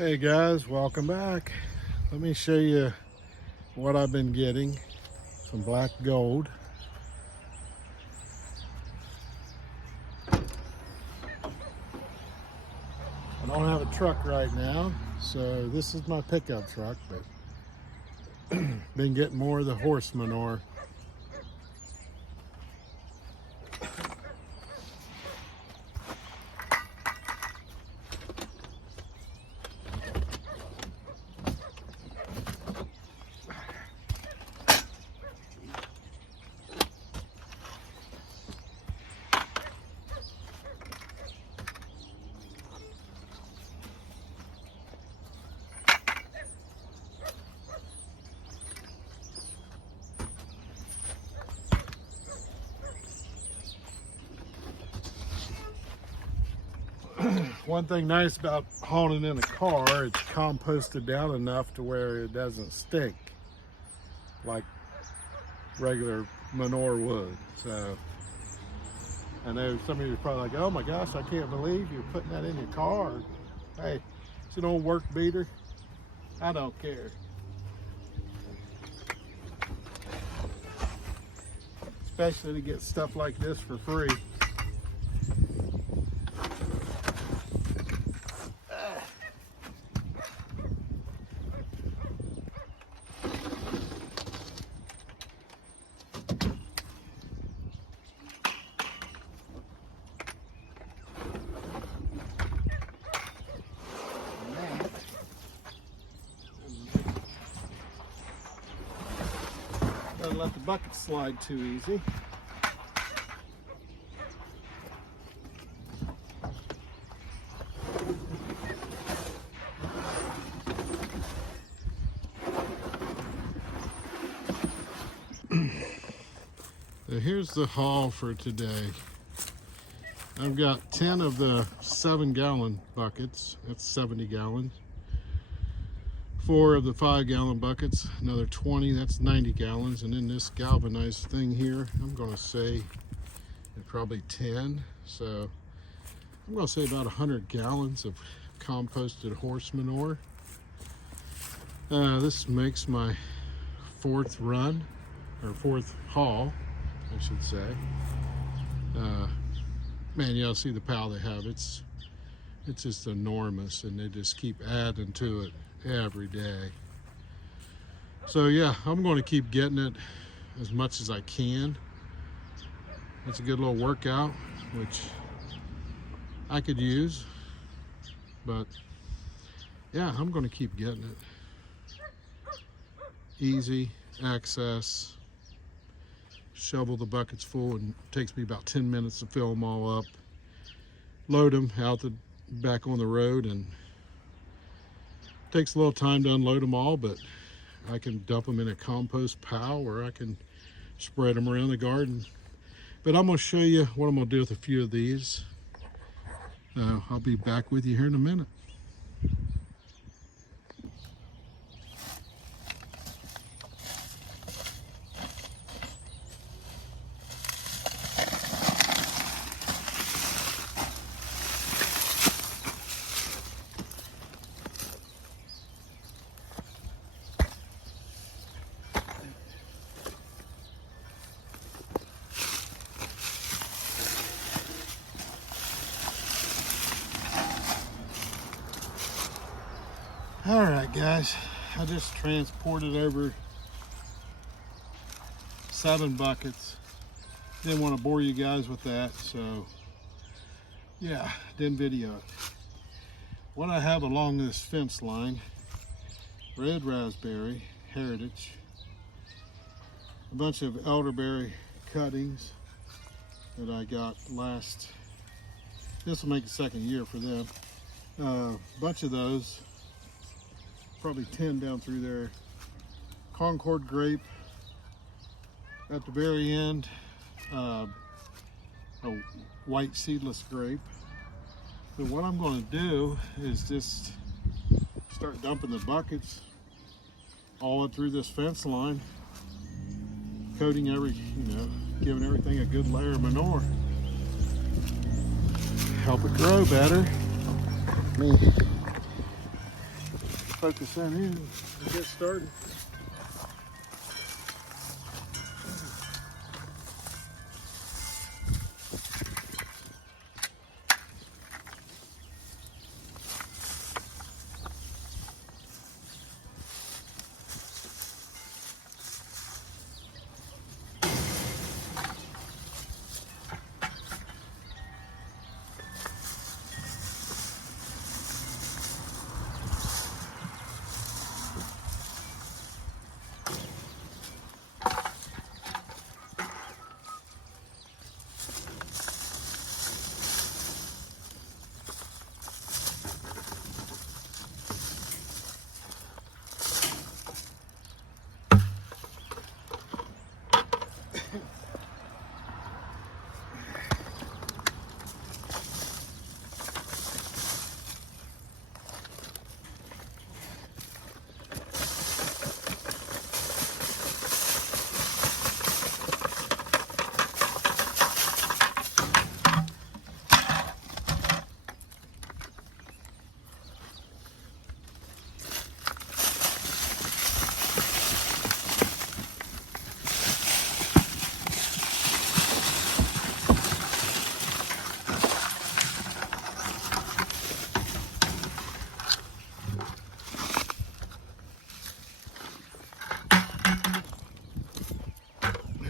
Hey guys, welcome back. Let me show you what I've been getting. Some black gold. I don't have a truck right now, so this is my pickup truck, but been getting more of the horse manure. One thing nice about hauling in a car, it's composted down enough to where it doesn't stink like regular manure would. So I know some of you are probably like, oh my gosh, I can't believe you're putting that in your car. Hey, it's an old work beater. I don't care. Especially to get stuff like this for free. Don't let the bucket slide too easy. So here's the haul for today. I've got 10 of the 7-gallon buckets, that's 70 gallons. 4 of the 5-gallon buckets, another 20, that's 90 gallons. And then this galvanized thing here, I'm gonna say probably 10. So I'm gonna say about 100 gallons of composted horse manure. This makes my 4th run, or 4th haul, I should say. Man, y'all see the pile they have. It's just enormous, and they just keep adding to it every day. So yeah, I'm going to keep getting it as much as I can. It's a good little workout, which I could use, but yeah, I'm going to keep getting it. Easy access. Shovel the buckets full, and it takes me about 10 minutes to fill them all up. Load them out back on the road, and it takes a little time to unload them all, but I can dump them in a compost pile, or I can spread them around the garden. But I'm going to show you what I'm going to do with a few of these. I'll be back with you here in a minute. All right, guys, I just transported over 7 buckets. Didn't want to bore you guys with that, so yeah, didn't video it. What I have along this fence line: red raspberry, heritage, a bunch of elderberry cuttings that I got this will make the 2nd year for them. A bunch of those, probably 10 down through there. Concord grape at the very end, a white seedless grape. So what I'm going to do is just start dumping the buckets all up through this fence line, coating giving everything a good layer of manure. Help it grow better. focus in and get started.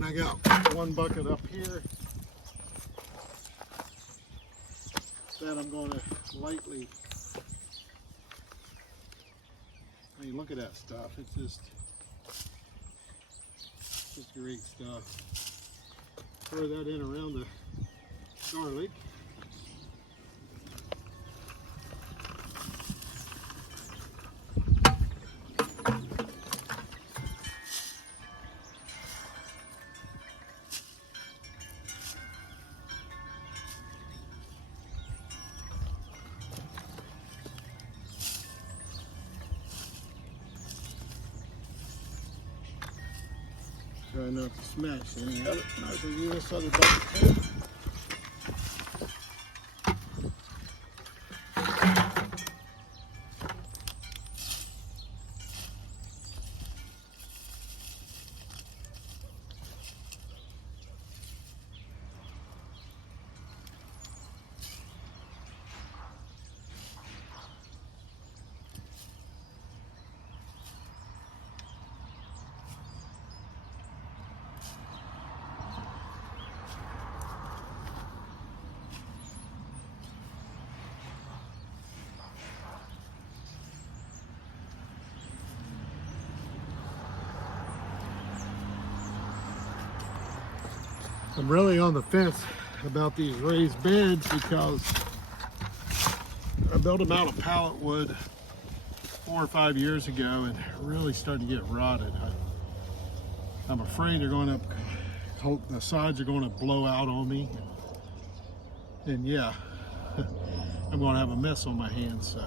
I got one bucket up here that I'm going to lightly, I mean, look at that stuff. It's just great stuff. Throw that in around the garlic. Try not to smash any of it. Might as well use this other bucket too. I'm really on the fence about these raised beds because I built them out of pallet wood 4 or 5 years ago and really starting to get rotted. I'm afraid they're going to, the sides are going to blow out on me. And yeah, I'm going to have a mess on my hands. So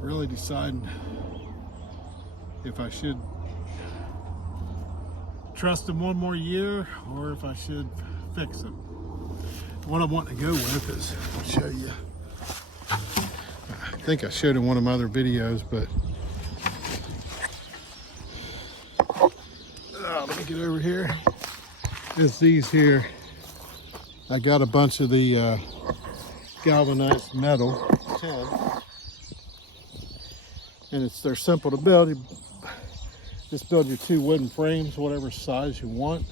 really deciding if I should trust them one more year or if I should fix them. What I want to go with is, I'll show you. I think I showed in one of my other videos, but let me get over here. It's these here. I got a bunch of the galvanized metal 10, and they're simple to build. Just build your 2 wooden frames, whatever size you want.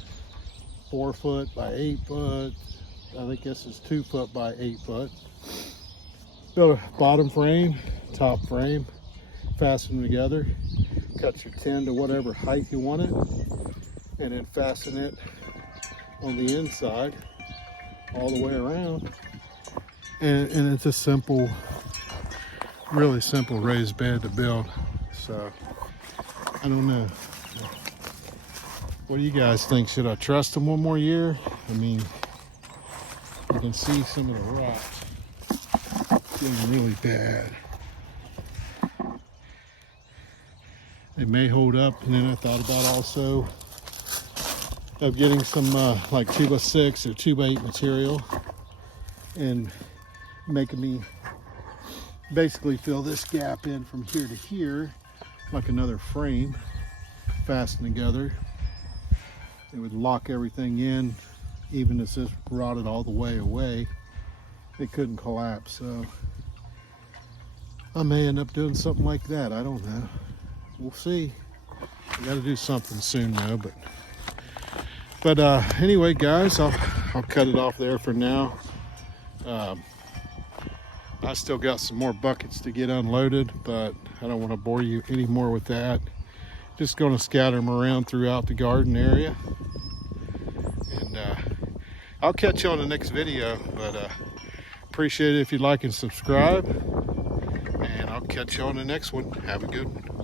4 foot by 8 foot. I think this is 2 foot by 8 foot. Build a bottom frame, top frame, fasten them together. Cut your 10 to whatever height you want it, and then fasten it on the inside all the way around. And it's a simple, really simple raised bed to build. So I don't know. What do you guys think? Should I trust them one more year? I mean, you can see some of the rot getting really bad. They may hold up, and then I thought about also of getting some like 2x6 or 2x8 material and making me basically fill this gap in from here to here, like another frame fastened together. It would lock everything in, even if this rotted all the way away. It couldn't collapse, so I may end up doing something like that. I don't know. We'll see. We got to do something soon though. But anyway, guys, I'll cut it off there for now. I still got some more buckets to get unloaded, but I don't want to bore you anymore with that. Just going to scatter them around throughout the garden area. And I'll catch you on the next video, but appreciate it if you'd like and subscribe. And I'll catch you on the next one. Have a good one.